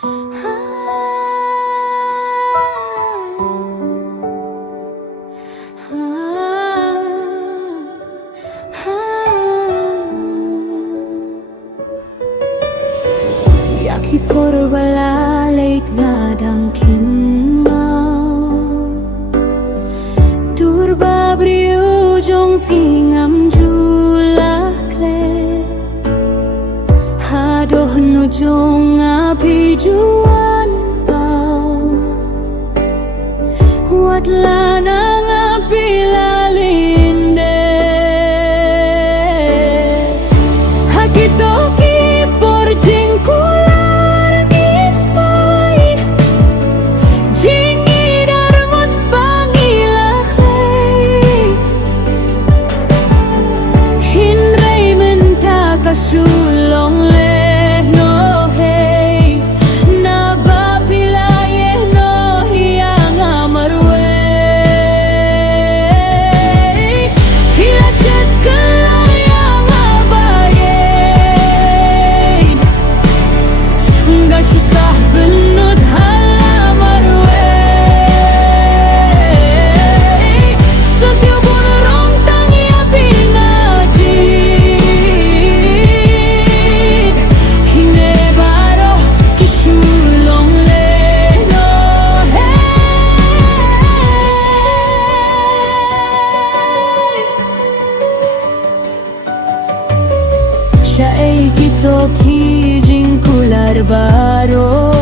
Yaki porbalalik ngadang kinmau Durba briujong pingam julakle Hadoh nujong api juan pau Watla nang api lalinde Hakitoki porjingkular gismai Jingi darmut bangilaklay Hinray mentaka sulong leh no hey Nabapilaye no hiyang amarwe Hilasyat kelayang abaye Gak susah benut halamarwe Setiap burung tangi api ngajid Kine baro kisulong leno Syai kito kijing kular baro